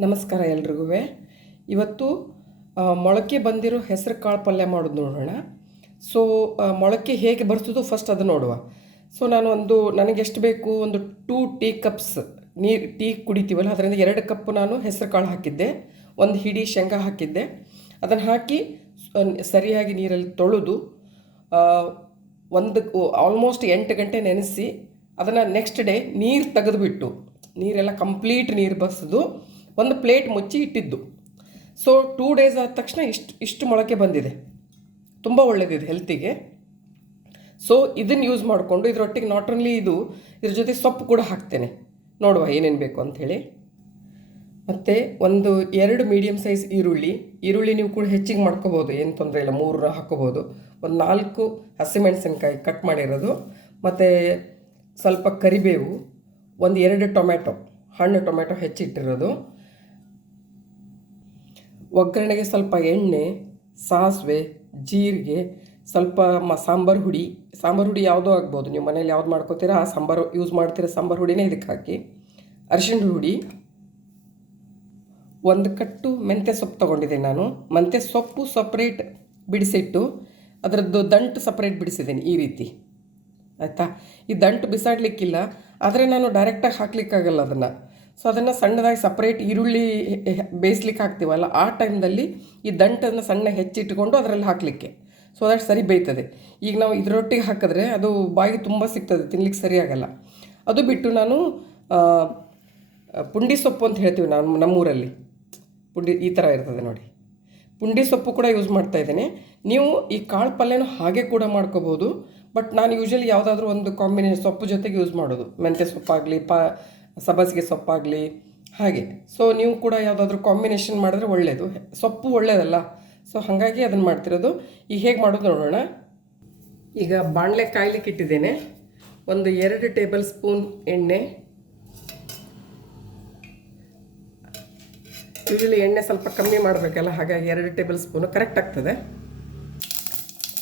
ನಮಸ್ಕಾರ ಎಲ್ರಿಗೂ ಇವತ್ತು ಮೊಳಕೆ ಬಂದಿರೋ ಹೆಸರು ಕಾಳು ಪಲ್ಯ ಮಾಡೋದು ನೋಡೋಣ. ಸೊ ಮೊಳಕೆ ಹೇಗೆ ಬರ್ತದೋ ಫಸ್ಟ್ ಅದು ನೋಡುವ. ಸೊ ನಾನು ಒಂದು, ನನಗೆ ಎಷ್ಟು ಬೇಕು? ಒಂದು ಟೂ ಟೀ ಕಪ್ಸ್ ನೀರು ಟೀ ಕುಡಿತೀವಲ್ಲ, ಅದರಿಂದ ಎರಡು ಕಪ್ ನಾನು ಹೆಸರು ಕಾಳು ಹಾಕಿದ್ದೆ. ಒಂದು ಹಿಡಿ ಶೇಂಗಾ ಹಾಕಿದ್ದೆ. ಅದನ್ನು ಹಾಕಿ ಸರಿಯಾಗಿ ನೀರಲ್ಲಿ ತೊಳೆದು ಒಂದು ಆಲ್ಮೋಸ್ಟ್ ಎಂಟು ಗಂಟೆ ನೆನೆಸಿ, ಅದನ್ನು ನೆಕ್ಸ್ಟ್ ಡೇ ನೀರು ತೆಗೆದುಬಿಟ್ಟು, ನೀರೆಲ್ಲ ಕಂಪ್ಲೀಟ್ ನೀರು ಬಸಿದು ಒಂದು ಪ್ಲೇಟ್ ಮುಚ್ಚಿ ಇಟ್ಟಿದ್ದು. ಸೊ ಟೂ ಡೇಸ್ ಆದ ತಕ್ಷಣ ಇಷ್ಟು ಇಷ್ಟು ಮೊಳಕೆ ಬಂದಿದೆ. ತುಂಬ ಒಳ್ಳೆಯದಿದೆ ಹೆಲ್ತಿಗೆ ಸೊ ಇದನ್ನು ಯೂಸ್ ಮಾಡಿಕೊಂಡು ಇದರೊಟ್ಟಿಗೆ ನಾಟ್ ಓನ್ಲಿ ಇದು, ಇದ್ರ ಜೊತೆ ಸೊಪ್ಪು ಕೂಡ ಹಾಕ್ತೇನೆ. ನೋಡುವ ಏನೇನು ಬೇಕು ಅಂಥೇಳಿ ಮತ್ತು ಒಂದು ಎರಡು ಮೀಡಿಯಮ್ ಸೈಜ್ ಈರುಳ್ಳಿ. ಈರುಳ್ಳಿ ನೀವು ಕೂಡ ಹೆಚ್ಚಿಗೆ ಮಾಡ್ಕೋಬೋದು, ಏನು ತೊಂದರೆ ಇಲ್ಲ. ಮೂರು ಹಾಕ್ಕೋಬೋದು ಒಂದು ನಾಲ್ಕು ಹಸಿಮೆಣಸಿನ್ಕಾಯಿ ಕಟ್ ಮಾಡಿರೋದು. ಮತ್ತು ಸ್ವಲ್ಪ ಕರಿಬೇವು, ಒಂದು ಎರಡು ಟೊಮೆಟೊ ಹಣ್ಣು ಟೊಮೆಟೊ ಹೆಚ್ಚಿಟ್ಟಿರೋದು. ಒಗ್ಗರಣೆಗೆ ಸ್ವಲ್ಪ ಎಣ್ಣೆ, ಸಾಸಿವೆ, ಜೀರಿಗೆ, ಸ್ವಲ್ಪ ಮ ಸಾಂಬಾರು ಹುಡಿ ಸಾಂಬಾರು ಹುಡಿ ಯಾವುದೋ ಆಗ್ಬೋದು. ನೀವು ಮನೇಲಿ ಯಾವ್ದು ಮಾಡ್ಕೋತೀರಾ, ಆ ಸಾಂಬಾರು ಯೂಸ್ ಮಾಡ್ತೀರಾ ಸಾಂಬಾರು ಹುಡಿನೇ ಇದಕ್ಕೆ ಹಾಕಿ ಅರಿಶಿಣ ಹುಡಿ, ಒಂದು ಕಟ್ಟು ಮೆಂತ್ಯ ಸೊಪ್ಪು ತೊಗೊಂಡಿದ್ದೀನಿ ನಾನು. ಮೆಂತ್ಯ ಸೊಪ್ಪು ಸಪ್ರೇಟ್ ಬಿಡಿಸಿಟ್ಟು, ಅದರದ್ದು ದಂಟು ಸಪ್ರೇಟ್ ಬಿಡಿಸಿದ್ದೀನಿ ಈ ರೀತಿ. ಆಯಿತಾ? ಈ ದಂಟು ಬಿಸಾಡಲಿಕ್ಕಿಲ್ಲ, ಆದರೆ ನಾನು ಡೈರೆಕ್ಟಾಗಿ ಹಾಕ್ಲಿಕ್ಕಾಗಲ್ಲ ಅದನ್ನು. ಸೊ ಅದನ್ನು ಸಣ್ಣದಾಗಿ ಸಪ್ರೇಟ್ ಈರುಳ್ಳಿ ಬೇಯಿಸ್ಲಿಕ್ಕೆ ಹಾಕ್ತೀವಲ್ಲ, ಆ ಟೈಮ್ದಲ್ಲಿ ಈ ದಂಟನ್ನು ಸಣ್ಣ ಹೆಚ್ಚಿಟ್ಕೊಂಡು ಅದರಲ್ಲಿ ಹಾಕಲಿಕ್ಕೆ. ಸೊ ಅದಷ್ಟು ಸರಿ ಬೇಯ್ತದೆ. ಈಗ ನಾವು ಇದರೊಟ್ಟಿಗೆ ಹಾಕಿದ್ರೆ ಅದು ಬಾಯಿ ತುಂಬ ಸಿಗ್ತದೆ, ತಿನ್ಲಿಕ್ಕೆ ಸರಿಯಾಗಲ್ಲ ಅದು ಬಿಟ್ಟು ನಾನು ಪುಂಡಿ ಸೊಪ್ಪು ಅಂತ ಹೇಳ್ತೀವಿ ನಮ್ಮ ನಮ್ಮೂರಲ್ಲಿ. ಪುಂಡಿ ಈ ಥರ ಇರ್ತದೆ ನೋಡಿ. ಪುಂಡಿ ಸೊಪ್ಪು ಕೂಡ ಯೂಸ್ ಮಾಡ್ತಾ ಇದ್ದೀನಿ. ನೀವು ಈ ಕಾಳು ಪಲ್ಯನೂ ಹಾಗೆ ಕೂಡ ಮಾಡ್ಕೋಬೋದು ಬಟ್ ನಾನು ಯೂಶಲಿ ಯಾವುದಾದ್ರೂ ಒಂದು ಕಾಂಬಿನೇಷನ್ ಸೊಪ್ಪು ಜೊತೆಗೆ ಯೂಸ್ ಮಾಡೋದು. ಮೆಂತ್ಯ ಸೊಪ್ಪಾಗಲಿ, ಪಾ ಸಬ್ಬಸಿಗೆ ಸೊಪ್ಪಾಗಲಿ, ಹಾಗೆ. ಸೊ ನೀವು ಕೂಡ ಯಾವುದಾದ್ರೂ ಕಾಂಬಿನೇಷನ್ ಮಾಡಿದ್ರೆ ಒಳ್ಳೆಯದು ಸೊಪ್ಪು ಒಳ್ಳೆಯದಲ್ಲ ಸೊ ಹಾಗಾಗಿ ಅದನ್ನು ಮಾಡ್ತಿರೋದು. ಈಗ ಹೇಗೆ ಮಾಡೋದು ನೋಡೋಣ. ಈಗ ಬಾಣಲೆ ಕಾಯ್ಲಿಕ್ಕೆ ಇಟ್ಟಿದ್ದೇನೆ. ಒಂದು ಎರಡು ಟೇಬಲ್ ಸ್ಪೂನ್ ಎಣ್ಣೆ. ಯೂಶಲಿ ಎಣ್ಣೆ ಸ್ವಲ್ಪ ಕಮ್ಮಿ ಮಾಡಬೇಕಲ್ಲ, ಹಾಗಾಗಿ ಎರಡು ಟೇಬಲ್ ಸ್ಪೂನು. ಕರೆಕ್ಟ್ ಆಗ್ತದೆ.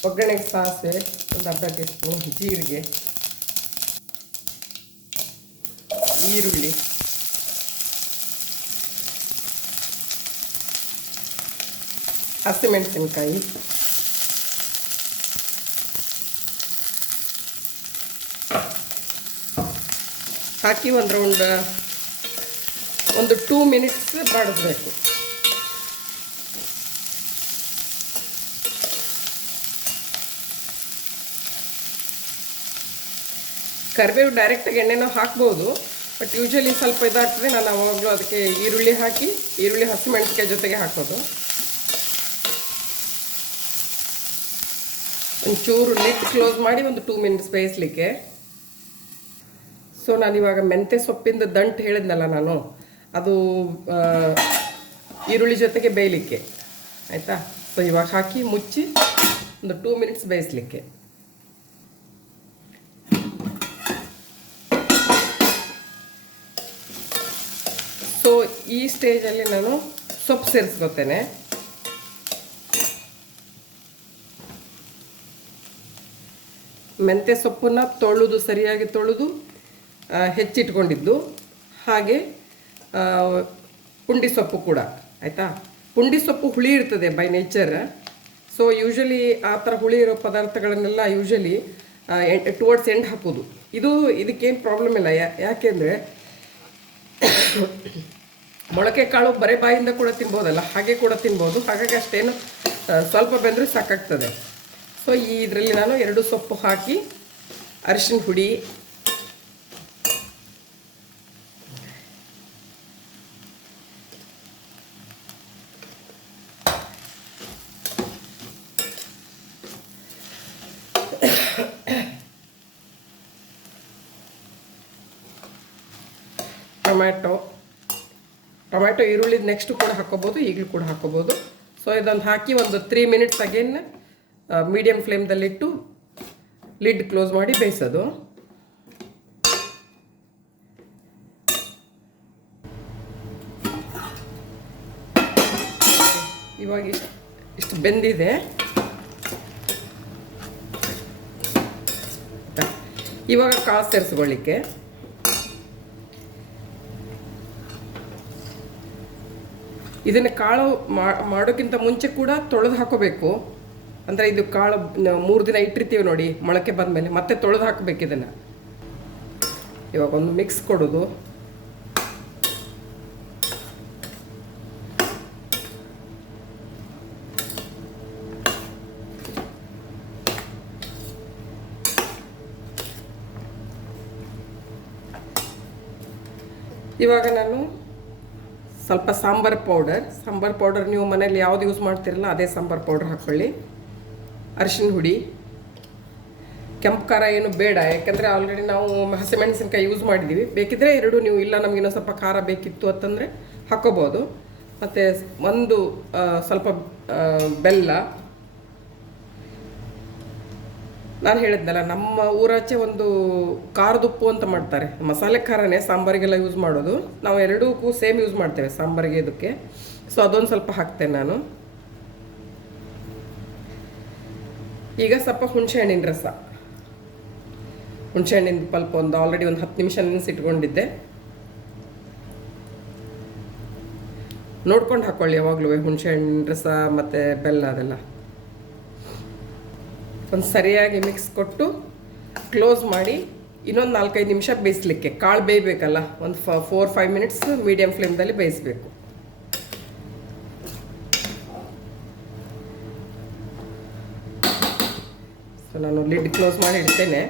ಒಗ್ಗರಣೆಗೆ ಸಾಸಿವೆ, ಒಂದು ಅರ್ಧ ಟೀ ಸ್ಪೂನ್ ಜೀರಿಗೆ. ಈರುಳ್ಳಿ. ಹಸಿಮೆಣಸಿನ್ಕಾಯಿ ಹಾಕಿ ಒಂದು ರೌಂಡ್ ಒಂದು ಟೂ ಮಿನಿಟ್ಸ್ ಬಾಡಿಸ್ಬೇಕು. ಕರಿಬೇವು ಡೈರೆಕ್ಟಾಗಿ ಎಣ್ಣೆನೂ ಹಾಕ್ಬೋದು. ಬಟ್ ಯೂಶಲಿ ಸ್ವಲ್ಪ ಇದಾಗ್ತದೆ ನಾನು ಅವಾಗಲೂ ಅದಕ್ಕೆ ಈರುಳ್ಳಿ ಹಾಕಿ, ಈರುಳ್ಳಿ ಹಸಿಮೆಣಸಿಕಾಯಿ ಜೊತೆಗೆ ಹಾಕೋದು. ಒಂಚೂರು ಲಿಟ್ ಕ್ಲೋಸ್ ಮಾಡಿ ಒಂದು ಟೂ ಮಿನಿಟ್ಸ್ ಬೇಯಿಸ್ಲಿಕ್ಕೆ. ಸೊ ನಾನಿವಾಗ ಮೆಂತೆ ಸೊಪ್ಪಿಂದ ದಂಟು ಹೇಳಿದ್ನಲ್ಲ ನಾನು, ಅದು ಈರುಳ್ಳಿ ಜೊತೆಗೆ ಬೇಯಲಿಕ್ಕೆ. ಆಯಿತಾ? ಸೊ ಇವಾಗ ಹಾಕಿ ಮುಚ್ಚಿ ಒಂದು ಟೂ ಮಿನಿಟ್ಸ್ ಬೇಯಿಸ್ಲಿಕ್ಕೆ ಸೊ ಈ ಸ್ಟೇಜಲ್ಲಿ ನಾನು ಸೊಪ್ಪು ಸೇರಿಸ್ಕೊತೇನೆ. ಮೆಂತ್ಯ ಸೊಪ್ಪನ್ನು ತೊಳೆದು, ಸರಿಯಾಗಿ ತೊಳೆದು ಹೆಚ್ಚಿಟ್ಕೊಂಡಿದ್ದು. ಹಾಗೆ ಪುಂಡಿ ಸೊಪ್ಪು ಕೂಡ, ಆಯಿತಾ? ಪುಂಡಿ ಸೊಪ್ಪು ಹುಳಿ ಇರ್ತದೆ ಬೈ ನೇಚರ್ ಸೊ ಯೂಶಲಿ ಆ ಥರ ಹುಳಿ ಇರೋ ಪದಾರ್ಥಗಳನ್ನೆಲ್ಲ ಯೂಶಲಿ ಟುವರ್ಡ್ಸ್ ಎಂಡ್ ಹಾಕೋದು. ಇದು, ಇದಕ್ಕೇನು ಪ್ರಾಬ್ಲಮ್ ಇಲ್ಲ. ಯಾಕೆಂದರೆ ಮೊಳಕೆ ಕಾಳು ಬರೀ ಬಾಯಿಂದ ಕೂಡ ತಿನ್ಬೋದಲ್ಲ, ಹಾಗೆ ಕೂಡ ತಿನ್ಬೋದು. ಹಾಗಾಗಿ ಅಷ್ಟೇನು ಸ್ವಲ್ಪ ಬೆಂದರೆ ಸಾಕಾಗ್ತದೆ. ಸೊ ಈ ಇದರಲ್ಲಿ ನಾನು ಎರಡು ಸೊಪ್ಪು ಹಾಕಿ ಅರಿಶಿನ ಹುಡಿ ಟೊಮ್ಯಾಟೊ ಟೊಮ್ಯಾಟೊ ಈರುಳ್ಳಿ ನೆಕ್ಸ್ಟು ಕೂಡ ಹಾಕೋಬೋದು ಈಗಲೂ ಕೂಡ ಹಾಕೋಬೋದು ಸೊ ಇದೊಂದು ಹಾಕಿ ಒಂದು ತ್ರೀ ಮಿನಿಟ್ಸ್ ಅಗೇನ್ ಮೀಡಿಯಮ್ ಫ್ಲೇಮ್ದಲ್ಲಿಟ್ಟು ಲಿಡ್ ಕ್ಲೋಸ್ ಮಾಡಿ ಬೇಯಿಸೋದು. ಇವಾಗ ಇಷ್ಟು ಬೆಂದಿದೆ. ಇವಾಗ ಕಾಳು ಸೇರಿಸ್ಕೊಳ್ಳಿಕ್ಕೆ. ಇದನ್ನು ಕಾಳು ಮಾಡೋಕ್ಕಿಂತ ಮುಂಚೆ ಕೂಡ ತೊಳೆದು ಹಾಕೋಬೇಕು. ಅಂದರೆ ಇದು ಕಾಳು ಮೂರು ದಿನ ಇಟ್ಟಿರ್ತೀವಿ ನೋಡಿ, ಮೊಳಕೆ ಬಂದಮೇಲೆ ಮತ್ತೆ ತೊಳೆದು ಹಾಕಬೇಕು ಇದನ್ನು. ಇವಾಗ ಒಂದು ಮಿಕ್ಸ್ ಕೊಡೋದು. ಇವಾಗ ನಾನು ಸ್ವಲ್ಪ ಸಾಂಬಾರ್ ಪೌಡರ್. ಸಾಂಬಾರ್ ಪೌಡರ್ ನೀವು ಮನೇಲಿ ಯಾವ್ದು ಯೂಸ್ ಮಾಡ್ತಿರಲ್ಲ ಅದೇ ಸಾಂಬಾರ್ ಪೌಡರ್ ಹಾಕ್ಕೊಳ್ಳಿ ಅರಿಶಿನ ಹುಡಿ. ಕೆಂಪು ಖಾರ ಏನು ಬೇಡ, ಯಾಕಂದರೆ ಆಲ್ರೆಡಿ ನಾವು ಹಸಿಮೆಣಸಿನ್ಕಾಯಿ ಯೂಸ್ ಮಾಡಿದ್ದೀವಿ ಬೇಕಿದ್ರೆ ಎರಡು, ನೀವು ಇಲ್ಲ ನಮ್ಗೆ ಇನ್ನೊಂದು ಸ್ವಲ್ಪ ಖಾರ ಬೇಕಿತ್ತು ಅಂತಂದರೆ ಹಾಕೋಬೋದು. ಮತ್ತು ಒಂದು ಸ್ವಲ್ಪ ಬೆಲ್ಲ. ನಾನು ಹೇಳಿದ್ನಲ್ಲ, ನಮ್ಮ ಊರಾಚೆ ಒಂದು ಖಾರದ ಉಪ್ಪು ಅಂತ ಮಾಡ್ತಾರೆ. ಮಸಾಲೆ ಖಾರನೇ ಸಾಂಬಾರಿಗೆಲ್ಲ ಯೂಸ್ ಮಾಡೋದು. ನಾವು ಎರಡಕ್ಕೂ ಸೇಮ್ ಯೂಸ್ ಮಾಡ್ತೇವೆ ಸಾಂಬಾರಿಗೆ ಇದಕ್ಕೆ. ಸೊ ಅದೊಂದು ಸ್ವಲ್ಪ ಹಾಕ್ತೇನೆ ನಾನು. ಈಗ ಸ್ವಲ್ಪ ಹುಣಸೆಹಣ್ಣಿನ ರಸ. ಹುಣಸೆಹಣ್ಣಿನ ಪಲ್ಪ್ ಒಂದು ಆಲ್ರೆಡಿ ಒಂದು ಹತ್ತು ನಿಮಿಷ ನೆನೆಸಿಟ್ಕೊಂಡಿದ್ದೆ ನೋಡ್ಕೊಂಡು ಹಾಕ್ಕೊಳ್ಳಿ ಯಾವಾಗಲೂ ಹುಣಸೆಹಣ್ಣಿನ ರಸ ಮತ್ತು ಬೆಲ್ಲ ಅದೆಲ್ಲ. ಒಂದು ಸರಿಯಾಗಿ ಮಿಕ್ಸ್ ಕೊಟ್ಟು ಕ್ಲೋಸ್ ಮಾಡಿ ಇನ್ನೊಂದು ನಾಲ್ಕೈದು ನಿಮಿಷ ಬೇಯಿಸ್ಲಿಕ್ಕೆ. ಕಾಳು ಬೇಯಬೇಕಲ್ಲ, ಒಂದು ಫ ಫೋರ್ ಫೈವ್ ಮಿನಿಟ್ಸ್ ಮೀಡಿಯಮ್ ಫ್ಲೇಮ್ದಲ್ಲಿ ಬೇಯಿಸಬೇಕು. ಸೊ ನಾನು ಲಿಡ್ ಕ್ಲೋಸ್ ಮಾಡಿ ಇಡ್ತೇನೆ.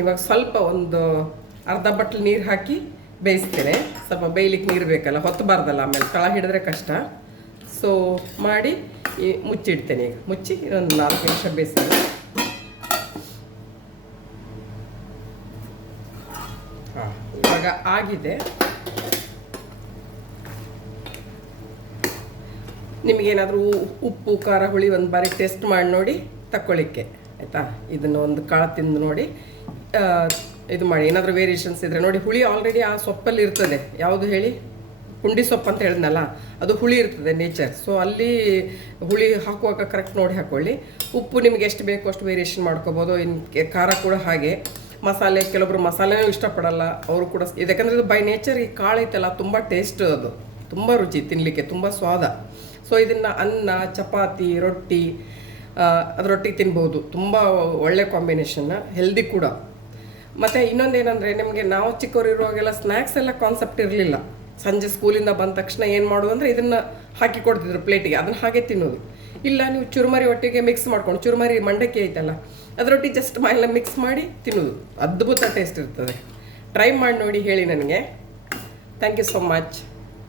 ಇವಾಗ ಸ್ವಲ್ಪ ಒಂದು ಅರ್ಧ ಬಟ್ಲು ನೀರು ಹಾಕಿ ಬೇಯಿಸ್ತೇನೆ. ಸ್ವಲ್ಪ ಬೇಯ್ಲಿಕ್ಕೆ ನೀರು ಬೇಕಲ್ಲ ಹೊತ್ತಬಾರ್ದಲ್ಲ ಆಮೇಲೆ, ಕಳ ಹಿಡಿದ್ರೆ ಕಷ್ಟ. ಸೊ ಮಾಡಿ ಈ ಮುಚ್ಚಿಡ್ತೇನೆ ಈಗ. ಮುಚ್ಚಿ ಒಂದು ನಾಲ್ಕು ನಿಮಿಷ ಬೇಯಿಸ್ತೇನೆ. ಹಾಂ ಇವಾಗ ಆಗಿದೆ. ನಿಮಗೇನಾದರೂ ಉಪ್ಪು, ಖಾರ, ಹುಳಿ ಒಂದು ಬಾರಿ ಟೇಸ್ಟ್ ಮಾಡಿ ನೋಡಿ ತಕ್ಕೊಳ್ಳಿಕ್ಕೆ ಆಯಿತಾ? ಇದನ್ನು ಒಂದು ಕಾಳು ತಿಂದು ನೋಡಿ ಇದು ಮಾಡಿ. ಏನಾದರೂ ವೇರಿಯೇಷನ್ಸ್ ಇದ್ದರೆ ನೋಡಿ. ಹುಳಿ ಆಲ್ರೆಡಿ ಆ ಸೊಪ್ಪಲ್ಲಿ ಇರ್ತದೆ. ಯಾವುದು ಹೇಳಿ? ಪುಂಡಿ ಸೊಪ್ಪು ಅಂತ ಹೇಳಿದ್ನಲ್ಲ, ಅದು ಹುಳಿ ಇರ್ತದೆ ನೇಚರ್ ಸೊ ಅಲ್ಲಿ ಹುಳಿ ಹಾಕುವಾಗ ಕರೆಕ್ಟ್ ನೋಡಿ ಹಾಕ್ಕೊಳ್ಳಿ ಉಪ್ಪು ನಿಮ್ಗೆ ಎಷ್ಟು ಬೇಕೋ ಅಷ್ಟು ವೇರಿಯೇಷನ್ ಮಾಡ್ಕೋಬೋದು. ಇನ್ನು ಖಾರ ಕೂಡ ಹಾಗೆ. ಮಸಾಲೆ ಕೆಲವೊಬ್ರು ಮಸಾಲೆನೂ ಇಷ್ಟಪಡಲ್ಲ, ಅವರು ಕೂಡ ಯಾಕಂದರೆ ಇದು ಬೈ ನೇಚರ್ ಈ ಕಾಳು ಐತಲ್ಲ, ತುಂಬ ಟೇಸ್ಟ್ ಅದು. ತುಂಬ ರುಚಿ ತಿನ್ನಲಿಕ್ಕೆ ತುಂಬ ಸ್ವಾದ. ಸೊ ಇದನ್ನು ಅನ್ನ, ಚಪಾತಿ, ರೊಟ್ಟಿ ಅದು ರೊಟ್ಟಿ ತಿನ್ಬೋದು. ತುಂಬ ಒಳ್ಳೆ ಕಾಂಬಿನೇಷನ್ ಹೆಲ್ದಿ ಕೂಡ. ಮತ್ತು ಇನ್ನೊಂದೇನೆಂದರೆ, ನಿಮಗೆ ನಾವು ಚಿಕ್ಕವರು ಇರುವಾಗೆಲ್ಲ ಸ್ನ್ಯಾಕ್ಸ್ ಎಲ್ಲ ಕಾನ್ಸೆಪ್ಟ್ ಇರಲಿಲ್ಲ. ಸಂಜೆ ಸ್ಕೂಲಿಂದ ಬಂದ ತಕ್ಷಣ ಏನು ಮಾಡೋದು ಅಂದರೆ ಇದನ್ನು ಹಾಕಿ ಕೊಡ್ತಿದ್ರು ಪ್ಲೇಟಿಗೆ ಅದನ್ನು ಹಾಗೆ ತಿನ್ನೋದು. ಇಲ್ಲ ನೀವು ಚುರುಮರಿ ಒಟ್ಟಿಗೆ ಮಿಕ್ಸ್ ಮಾಡ್ಕೊಂಡು, ಚುರುಮರಿ ಮಂಡಕ್ಕಿ ಐತಲ್ಲ, ಅದರೊಟ್ಟಿಗೆ ಜಸ್ಟ್ ಎಲ್ಲ ಮಿಕ್ಸ್ ಮಾಡಿ ತಿನ್ನೋದು. ಅದ್ಭುತ ಟೇಸ್ಟ್ ಇರ್ತದೆ. ಟ್ರೈ ಮಾಡಿ ನೋಡಿ ಹೇಳಿ ನನಗೆ. Thank you so much